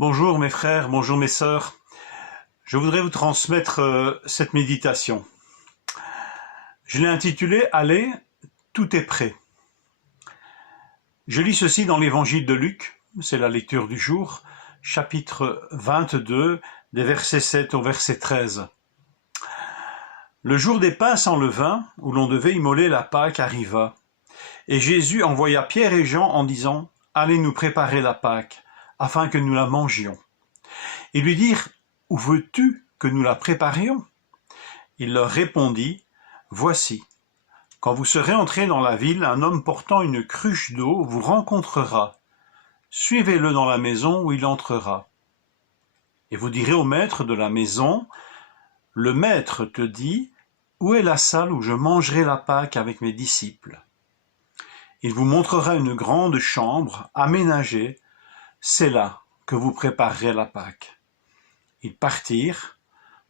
Bonjour mes frères, bonjour mes sœurs. Je voudrais vous transmettre cette méditation. Je l'ai intitulée « Allez, tout est prêt ». Je lis ceci dans l'évangile de Luc, c'est la lecture du jour, chapitre 22, des versets 7 au verset 13. Le jour des pains sans levain, où l'on devait immoler la Pâque, arriva, et Jésus envoya Pierre et Jean en disant « Allez nous préparer la Pâque, afin que nous la mangions. » Ils lui dirent « Où veux-tu que nous la préparions ?» Il leur répondit « Voici, quand vous serez entrés dans la ville, un homme portant une cruche d'eau vous rencontrera. Suivez-le dans la maison où il entrera. Et vous direz au maître de la maison, « Le maître te dit, où est la salle où je mangerai la Pâque avec mes disciples ?» Il vous montrera une grande chambre aménagée, c'est là que vous préparerez la Pâque. Ils partirent,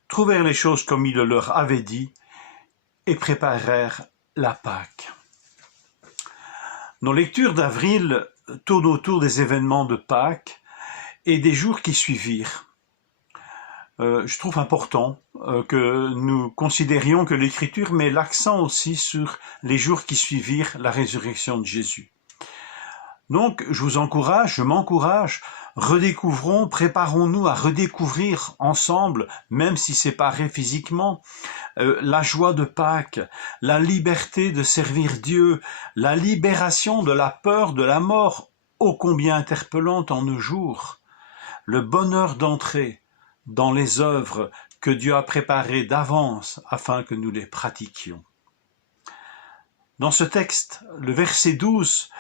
trouvèrent les choses comme il le leur avait dit, et préparèrent la Pâque. Nos lectures d'avril tournent autour des événements de Pâques et des jours qui suivirent. Je trouve important que nous considérions que l'Écriture met l'accent aussi sur les jours qui suivirent la résurrection de Jésus. Donc, je m'encourage, redécouvrons, préparons-nous à redécouvrir ensemble, même si séparés physiquement, la joie de Pâques, la liberté de servir Dieu, la libération de la peur de la mort, ô combien interpellante en nos jours, le bonheur d'entrer dans les œuvres que Dieu a préparées d'avance afin que nous les pratiquions. Dans ce texte, le verset 12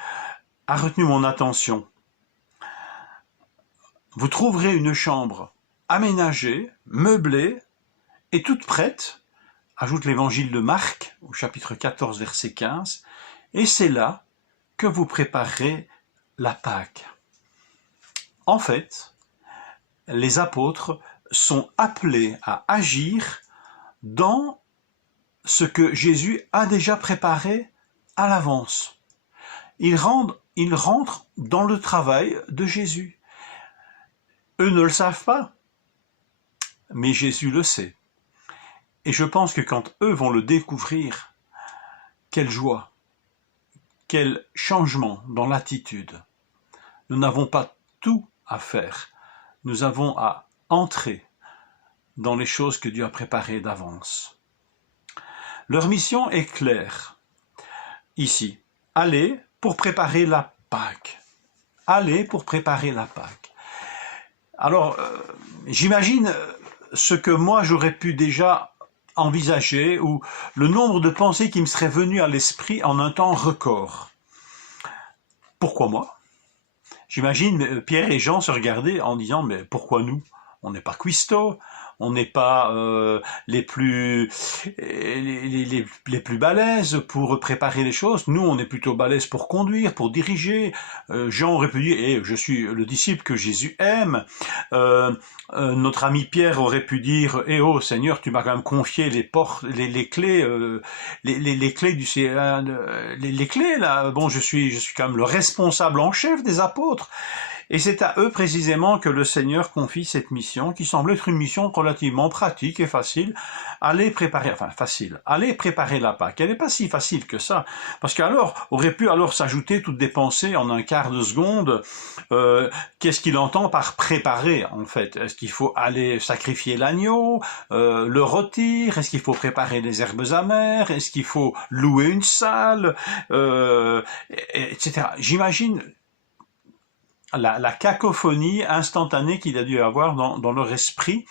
a retenu mon attention. Vous trouverez une chambre aménagée, meublée et toute prête, ajoute l'évangile de Marc au chapitre 14 verset 15, et c'est là que vous préparerez la Pâque. En fait, les apôtres sont appelés à agir dans ce que Jésus a déjà préparé à l'avance. Ils rentrent dans le travail de Jésus. Eux ne le savent pas, mais Jésus le sait. Et je pense que quand eux vont le découvrir, quelle joie, quel changement dans l'attitude. Nous n'avons pas tout à faire, nous avons à entrer dans les choses que Dieu a préparées d'avance. Leur mission est claire, ici, allez pour préparer la Pâque. Allez pour préparer la Pâque. Alors, j'imagine ce que moi j'aurais pu déjà envisager, ou le nombre de pensées qui me seraient venues à l'esprit en un temps record. Pourquoi moi? J'imagine Pierre et Jean se regarder en disant « Mais pourquoi nous? On n'est pas cuistots, on n'est pas les plus balèzes pour préparer les choses. Nous, on est plutôt balèzes pour conduire, pour diriger. Jean aurait pu dire je suis le disciple que Jésus aime. Notre ami Pierre aurait pu dire oh Seigneur, tu m'as quand même confié les portes, les clés, les clés du les clés là. Bon, je suis quand même le responsable en chef des apôtres. Et c'est à eux précisément que le Seigneur confie cette mission, qui semble être une mission relativement pratique et facile. Allez préparer la Pâque. Elle n'est pas si facile que ça, parce qu'alors, aurait pu alors s'ajouter toutes des pensées en un quart de seconde. Qu'est-ce qu'il entend par préparer, en fait? Est-ce qu'il faut aller sacrifier l'agneau, le rôtir? Est-ce qu'il faut préparer les herbes amères? Est-ce qu'il faut louer une salle, etc. J'imagine la cacophonie instantanée qu'il a dû avoir dans leur esprit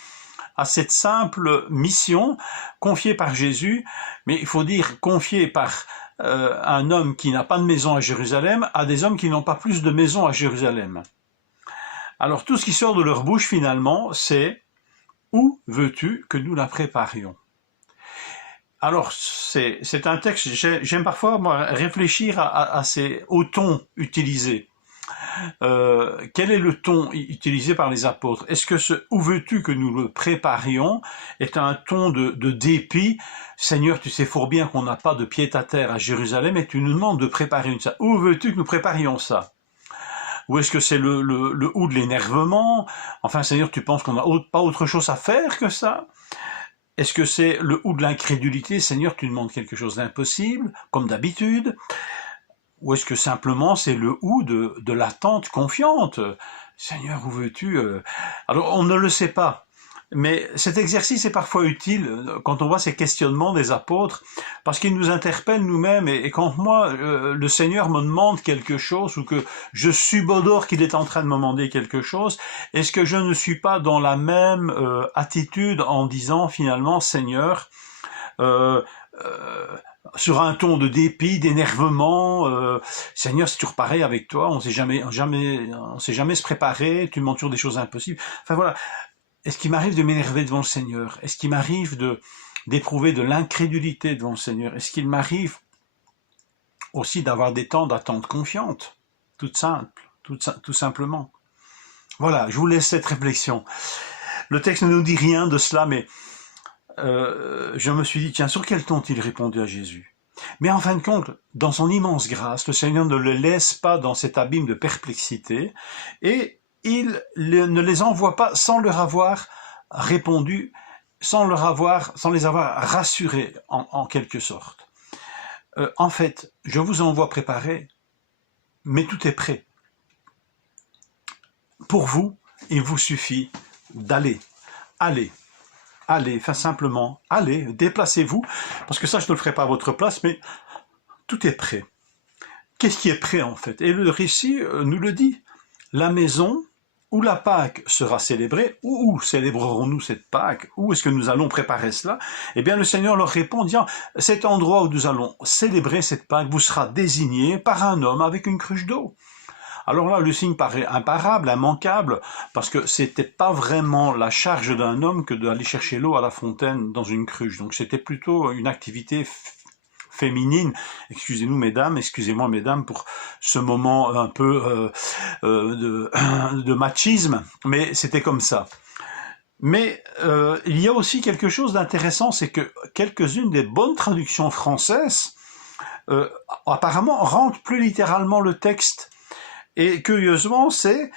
à cette simple mission confiée par Jésus, mais il faut dire confiée par un homme qui n'a pas de maison à Jérusalem à des hommes qui n'ont pas plus de maison à Jérusalem. Alors tout ce qui sort de leur bouche finalement, c'est « Où veux-tu que nous la préparions ?» Alors c'est un texte, j'aime parfois moi, réfléchir au ton utilisé. Quel est le ton utilisé par les apôtres? Est-ce que ce « où veux-tu que nous le préparions » est un ton de dépit? Seigneur, tu sais fort bien qu'on n'a pas de pied-à-terre à Jérusalem et tu nous demandes de préparer une salle. Où veux-tu que nous préparions ça? Ou est-ce que c'est le ou de l'énervement? Enfin, Seigneur, tu penses qu'on n'a pas autre chose à faire que ça? Est-ce que c'est le ou de l'incrédulité? Seigneur, tu demandes quelque chose d'impossible, comme d'habitude? Ou est-ce que simplement c'est le ou de l'attente confiante? Seigneur, où veux-tu? Alors, on ne le sait pas. Mais cet exercice est parfois utile quand on voit ces questionnements des apôtres, parce qu'ils nous interpellent nous-mêmes, et quand moi, le Seigneur me demande quelque chose, ou que je subodore qu'il est en train de me demander quelque chose, est-ce que je ne suis pas dans la même attitude en disant finalement, Seigneur, sur un ton de dépit, d'énervement, Seigneur, c'est toujours pareil avec toi, on sait jamais se préparer, tu demandes toujours des choses impossibles. Enfin voilà. Est-ce qu'il m'arrive de m'énerver devant le Seigneur? Est-ce qu'il m'arrive d'éprouver de l'incrédulité devant le Seigneur? Est-ce qu'il m'arrive aussi d'avoir des temps d'attente confiante? Tout simplement. Voilà, je vous laisse cette réflexion. Le texte ne nous dit rien de cela, mais je me suis dit, tiens, sur quel ton a-t-il répondu à Jésus? Mais en fin de compte, dans son immense grâce, le Seigneur ne le laisse pas dans cet abîme de perplexité, et il ne les envoie pas sans leur avoir répondu, sans les avoir rassurés en quelque sorte. En fait, je vous envoie préparer, mais tout est prêt. Pour vous, il vous suffit d'aller. Allez, enfin simplement, allez, déplacez-vous, parce que ça je ne le ferai pas à votre place, mais tout est prêt. Qu'est-ce qui est prêt en fait? Et le récit nous le dit. La maison où la Pâque sera célébrée, où célébrerons-nous cette Pâque? Où est-ce que nous allons préparer cela? Eh bien, le Seigneur leur répond, disant, cet endroit où nous allons célébrer cette Pâque vous sera désigné par un homme avec une cruche d'eau. Alors là, le signe paraît imparable, immanquable, parce que c'était pas vraiment la charge d'un homme que d'aller chercher l'eau à la fontaine dans une cruche. Donc c'était plutôt une activité féminine. Excusez-moi mesdames pour ce moment un peu de machisme, mais c'était comme ça. Mais il y a aussi quelque chose d'intéressant, c'est que quelques-unes des bonnes traductions françaises apparemment rendent plus littéralement le texte. Et curieusement, c'est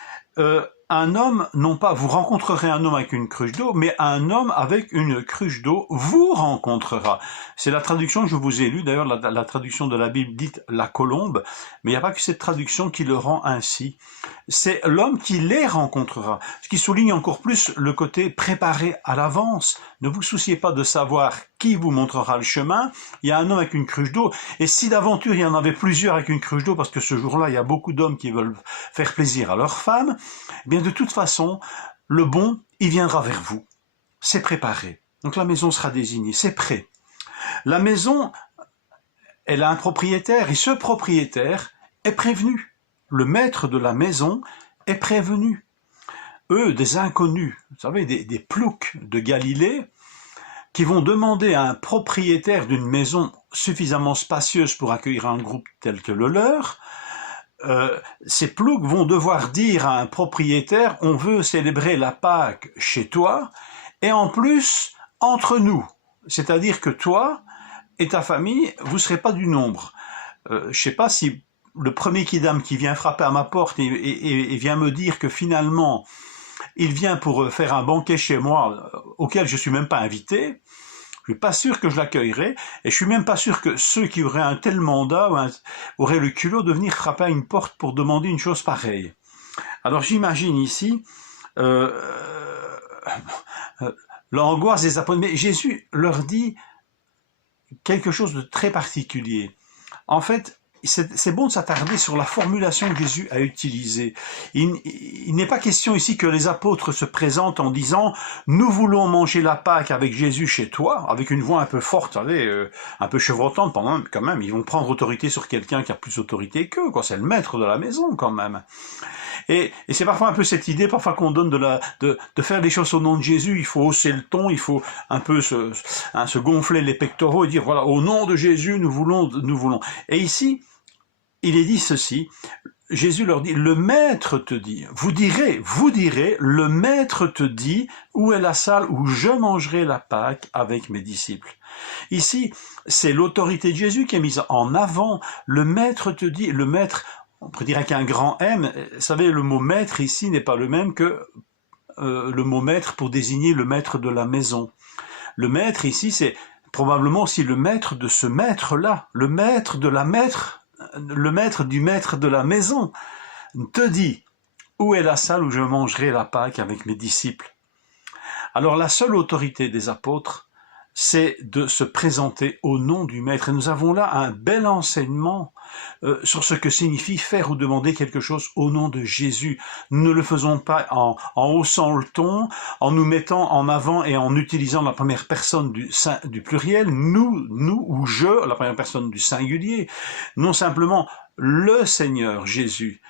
un homme, non pas vous rencontrerez un homme avec une cruche d'eau, mais un homme avec une cruche d'eau vous rencontrera. C'est la traduction que je vous ai lue, d'ailleurs la traduction de la Bible dite la colombe, mais il n'y a pas que cette traduction qui le rend ainsi. C'est l'homme qui les rencontrera, ce qui souligne encore plus le côté préparé à l'avance. Ne vous souciez pas de savoir qui vous montrera le chemin, il y a un homme avec une cruche d'eau, et si d'aventure il y en avait plusieurs avec une cruche d'eau, parce que ce jour-là il y a beaucoup d'hommes qui veulent faire plaisir à leurs femmes, eh bien de toute façon, le bon, il viendra vers vous. C'est préparé. Donc la maison sera désignée, c'est prêt. La maison, elle a un propriétaire, et ce propriétaire est prévenu. Le maître de la maison est prévenu. Eux, des inconnus, vous savez, des ploucs de Galilée, qui vont demander à un propriétaire d'une maison suffisamment spacieuse pour accueillir un groupe tel que le leur, ces ploucs vont devoir dire à un propriétaire, on veut célébrer la Pâque chez toi, et en plus, entre nous. C'est-à-dire que toi et ta famille, vous ne serez pas du nombre. Je ne sais pas si le premier kidam qui vient frapper à ma porte et vient me dire que finalement, il vient pour faire un banquet chez moi, auquel je ne suis même pas invité, je ne suis pas sûr que je l'accueillerai, et je ne suis même pas sûr que ceux qui auraient un tel mandat auraient le culot de venir frapper à une porte pour demander une chose pareille. Alors j'imagine ici l'angoisse des apôtres, mais Jésus leur dit quelque chose de très particulier. En fait, c'est bon de s'attarder sur la formulation que Jésus a utilisée. Il n'est pas question ici que les apôtres se présentent en disant « Nous voulons manger la Pâque avec Jésus chez toi », avec une voix un peu forte, vous savez, un peu chevrotante, quand même, ils vont prendre autorité sur quelqu'un qui a plus d'autorité qu'eux, quoi. C'est le maître de la maison, quand même. Et c'est parfois un peu cette idée, parfois qu'on donne de faire les choses au nom de Jésus, il faut hausser le ton, il faut un peu se gonfler les pectoraux et dire voilà, au nom de Jésus, nous voulons. Et ici, il est dit ceci, Jésus leur dit, le maître te dit, vous direz, le maître te dit, où est la salle où je mangerai la Pâque avec mes disciples. Ici, c'est l'autorité de Jésus qui est mise en avant, le maître te dit, le maître, on pourrait dire avec un grand M. Vous savez, le mot maître ici n'est pas le même que le mot maître pour désigner le maître de la maison. Le maître ici, c'est probablement aussi le maître de ce maître-là, le maître de la maître, le maître du maître de la maison, te dit, où est la salle où je mangerai la Pâque avec mes disciples? Alors la seule autorité des apôtres, c'est de se présenter au nom du Maître. Et nous avons là un bel enseignement sur ce que signifie faire ou demander quelque chose au nom de Jésus. Nous ne le faisons pas en haussant le ton, en nous mettant en avant et en utilisant la première personne du pluriel, nous ou je, la première personne du singulier. Non simplement le Seigneur Jésus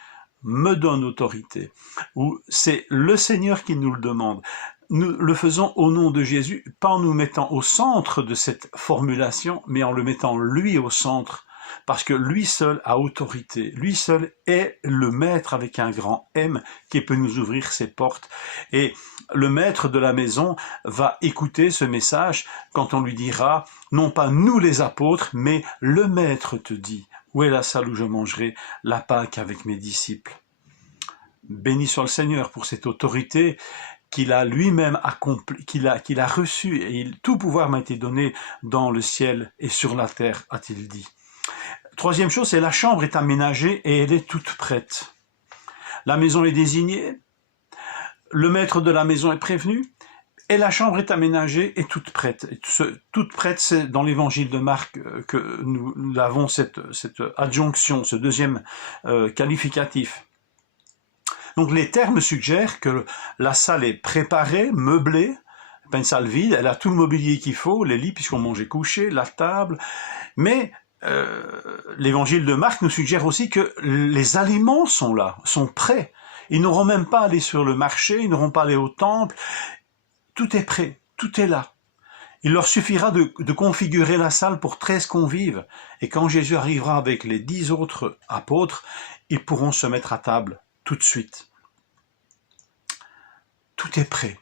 me donne autorité, ou c'est le Seigneur qui nous le demande. Nous le faisons au nom de Jésus, pas en nous mettant au centre de cette formulation, mais en le mettant lui au centre, parce que lui seul a autorité, lui seul est le maître avec un grand M qui peut nous ouvrir ses portes. Et le maître de la maison va écouter ce message quand on lui dira, non pas nous les apôtres, mais le maître te dit, où est la salle où je mangerai la Pâque avec mes disciples? Béni soit le Seigneur pour cette autorité qu'il a lui-même accompli, qu'il a reçu, et tout pouvoir m'a été donné dans le ciel et sur la terre, a-t-il dit. Troisième chose, c'est la chambre est aménagée et elle est toute prête. La maison est désignée, le maître de la maison est prévenu, et la chambre est aménagée et toute prête. Toute prête, c'est dans l'évangile de Marc que nous avons cette adjonction, ce deuxième qualificatif. Donc les termes suggèrent que la salle est préparée, meublée, pas une salle vide, elle a tout le mobilier qu'il faut, les lits puisqu'on mangeait couché, la table, mais l'évangile de Marc nous suggère aussi que les aliments sont là, sont prêts. Ils n'auront même pas à aller sur le marché, ils n'auront pas à aller au temple, tout est prêt, tout est là. Il leur suffira de configurer la salle pour 13 convives, et quand Jésus arrivera avec les 10 autres apôtres, ils pourront se mettre à table tout de suite. Tout est prêt.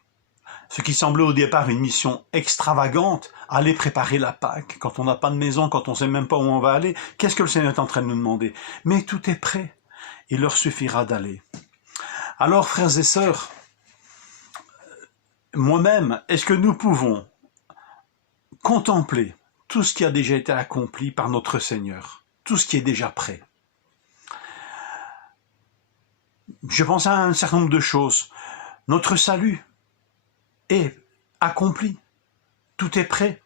Ce qui semblait au départ une mission extravagante, aller préparer la Pâque, quand on n'a pas de maison, quand on ne sait même pas où on va aller, qu'est-ce que le Seigneur est en train de nous demander? Mais tout est prêt. Il leur suffira d'aller. Alors, frères et sœurs, moi-même, est-ce que nous pouvons contempler tout ce qui a déjà été accompli par notre Seigneur, tout ce qui est déjà prêt? Je pense à un certain nombre de choses. Notre salut est accompli. Tout est prêt.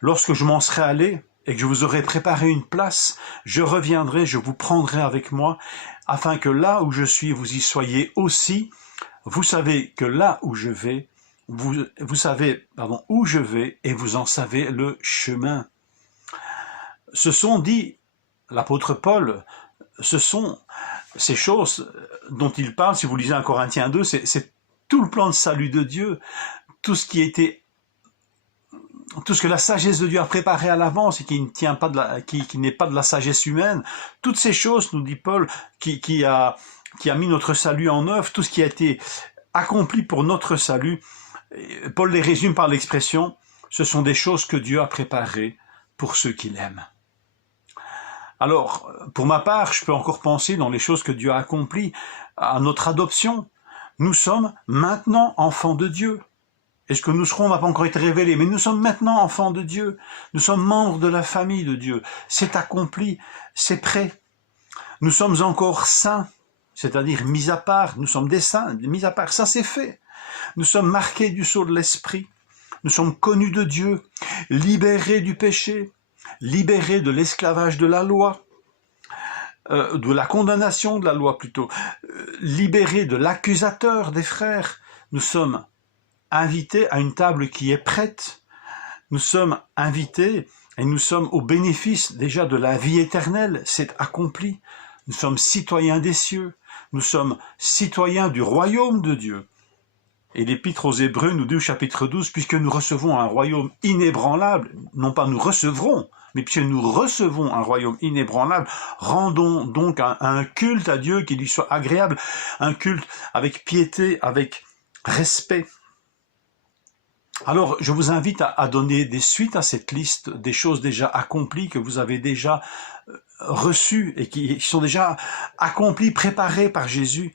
Lorsque je m'en serai allé et que je vous aurai préparé une place, je reviendrai, je vous prendrai avec moi, afin que là où je suis, vous y soyez aussi. Vous savez que là où je vais, vous savez où je vais et vous en savez le chemin. Ce sont, dit l'apôtre Paul, ce sont ces choses dont il parle, si vous lisez en Corinthiens 2, c'est tout le plan de salut de Dieu, tout ce que la sagesse de Dieu a préparé à l'avance et qui ne tient pas qui n'est pas de la sagesse humaine, toutes ces choses, nous dit Paul, qui a mis notre salut en œuvre, tout ce qui a été accompli pour notre salut, Paul les résume par l'expression, ce sont des choses que Dieu a préparées pour ceux qui l'aiment. Alors, pour ma part, je peux encore penser dans les choses que Dieu a accomplies, à notre adoption. Nous sommes maintenant enfants de Dieu. Et ce que nous serons n'a pas encore été révélé, mais nous sommes maintenant enfants de Dieu. Nous sommes membres de la famille de Dieu. C'est accompli, c'est prêt. Nous sommes encore saints, c'est-à-dire mis à part. Nous sommes des saints, mis à part. Ça, c'est fait. Nous sommes marqués du sceau de l'Esprit. Nous sommes connus de Dieu, libérés du péché, libérés de l'esclavage de la loi, de la condamnation de la loi plutôt, libérés de l'accusateur des frères. Nous sommes invités à une table qui est prête. Nous sommes invités et nous sommes au bénéfice déjà de la vie éternelle. C'est accompli. Nous sommes citoyens des cieux. Nous sommes citoyens du royaume de Dieu. Et l'Épître aux Hébreux nous dit au chapitre 12, puisque nous recevons un royaume inébranlable, non pas nous recevrons, mais puisque nous recevons un royaume inébranlable, rendons donc un culte à Dieu qui lui soit agréable, un culte avec piété, avec respect. Alors, je vous invite à donner des suites à cette liste des choses déjà accomplies que vous avez déjà reçues et qui sont déjà accomplies, préparées par Jésus.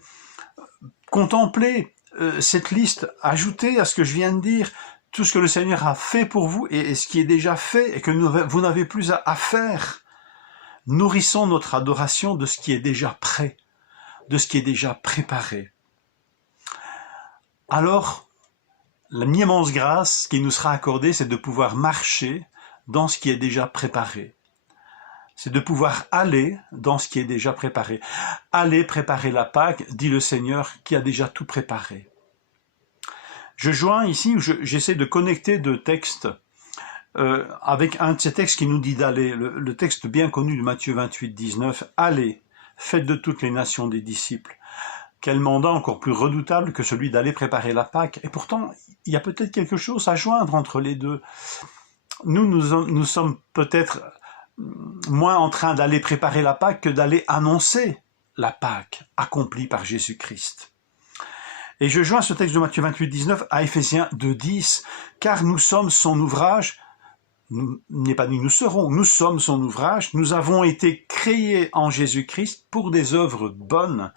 Contemplez cette liste, ajoutez à ce que je viens de dire tout ce que le Seigneur a fait pour vous et ce qui est déjà fait et que vous n'avez plus à faire. Nourrissons notre adoration de ce qui est déjà prêt, de ce qui est déjà préparé. Alors, l'immense grâce qui nous sera accordée, c'est de pouvoir marcher dans ce qui est déjà préparé. C'est de pouvoir aller dans ce qui est déjà préparé. Allez préparer la Pâque, dit le Seigneur, qui a déjà tout préparé. Je joins ici, j'essaie de connecter deux textes avec un de ces textes qui nous dit d'aller, le texte bien connu de Matthieu 28, 19, « Allez, faites de toutes les nations des disciples ». Quel mandat encore plus redoutable que celui d'aller préparer la Pâque. Et pourtant, il y a peut-être quelque chose à joindre entre les deux. Nous sommes peut-être moins en train d'aller préparer la Pâque que d'aller annoncer la Pâque accomplie par Jésus-Christ. Et je joins ce texte de Matthieu 28, 19 à Éphésiens 2, 10, « Car nous sommes son ouvrage », n'est pas dit nous serons, nous sommes son ouvrage, nous avons été créés en Jésus-Christ pour des œuvres bonnes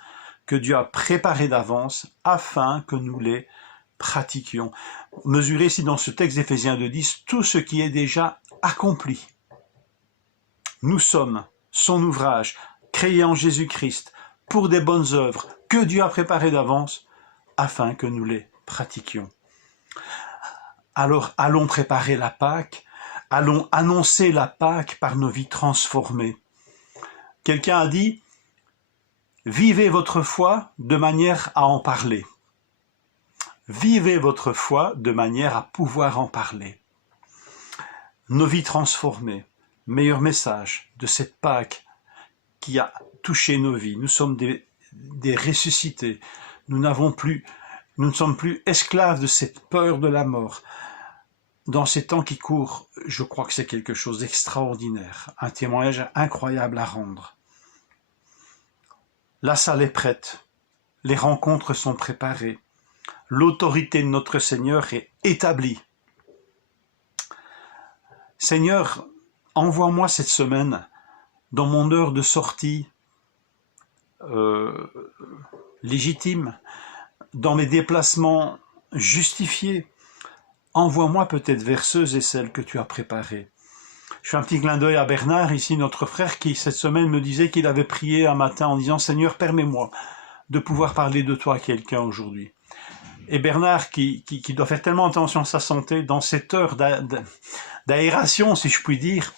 que Dieu a préparées d'avance afin que nous les pratiquions. Mesurez ici dans ce texte d'Éphésiens 2.10 tout ce qui est déjà accompli. Nous sommes son ouvrage, créé en Jésus-Christ pour des bonnes œuvres que Dieu a préparées d'avance afin que nous les pratiquions. Alors allons préparer la Pâque, allons annoncer la Pâque par nos vies transformées. Quelqu'un a dit « Vivez votre foi de manière à en parler ». Vivez votre foi de manière à pouvoir en parler. Nos vies transformées, meilleur message de cette Pâque qui a touché nos vies. Nous sommes des ressuscités. Nous ne sommes plus esclaves de cette peur de la mort. Dans ces temps qui courent, je crois que c'est quelque chose d'extraordinaire, un témoignage incroyable à rendre. La salle est prête, les rencontres sont préparées, l'autorité de notre Seigneur est établie. Seigneur, envoie-moi cette semaine, dans mon heure de sortie légitime, dans mes déplacements justifiés, envoie-moi peut-être vers ceux et celles que tu as préparés. Je fais un petit clin d'œil à Bernard, ici notre frère, qui cette semaine me disait qu'il avait prié un matin en disant « Seigneur, permets-moi de pouvoir parler de toi à quelqu'un aujourd'hui ». Et Bernard, qui doit faire tellement attention à sa santé, dans cette heure d'aération, si je puis dire,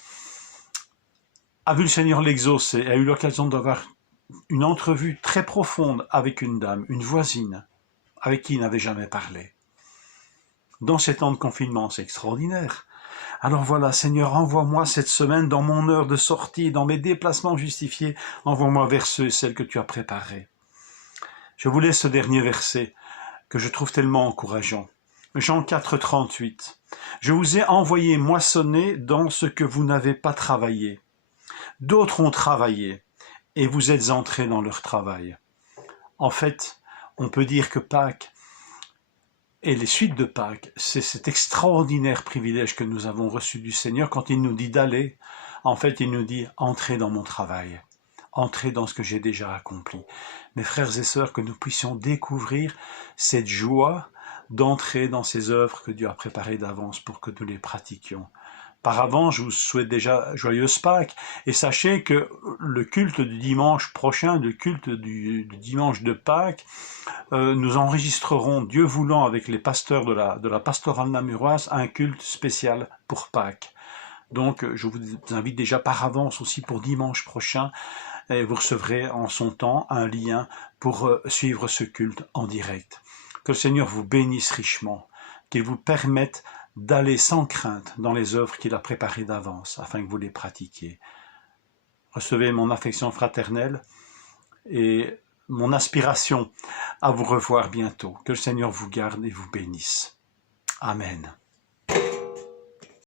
a vu le Seigneur l'exaucer, a eu l'occasion d'avoir une entrevue très profonde avec une dame, une voisine, avec qui il n'avait jamais parlé. Dans ces temps de confinement, c'est extraordinaire. Alors voilà, Seigneur, envoie-moi cette semaine dans mon heure de sortie, dans mes déplacements justifiés, envoie-moi vers ceux et celles que tu as préparés. Je vous laisse ce dernier verset que je trouve tellement encourageant. Jean 4, 38. « Je vous ai envoyé moissonner dans ce que vous n'avez pas travaillé. D'autres ont travaillé, et vous êtes entrés dans leur travail. » En fait, on peut dire que Pâques et les suites de Pâques, c'est cet extraordinaire privilège que nous avons reçu du Seigneur quand il nous dit d'aller. En fait, il nous dit « entrez dans mon travail, entrez dans ce que j'ai déjà accompli ». Mes frères et sœurs, que nous puissions découvrir cette joie d'entrer dans ces œuvres que Dieu a préparées d'avance pour que nous les pratiquions. Par avant, je vous souhaite déjà joyeuse Pâques et sachez que le culte du dimanche prochain, le culte du dimanche de Pâques, nous enregistrerons, Dieu voulant, avec les pasteurs de la pastorale namuroise, un culte spécial pour Pâques. Donc, je vous invite déjà par avance aussi pour dimanche prochain, et vous recevrez en son temps un lien pour suivre ce culte en direct. Que le Seigneur vous bénisse richement, qu'il vous permette d'aller sans crainte dans les œuvres qu'il a préparées d'avance, afin que vous les pratiquiez. Recevez mon affection fraternelle et mon aspiration à vous revoir bientôt. Que le Seigneur vous garde et vous bénisse. Amen.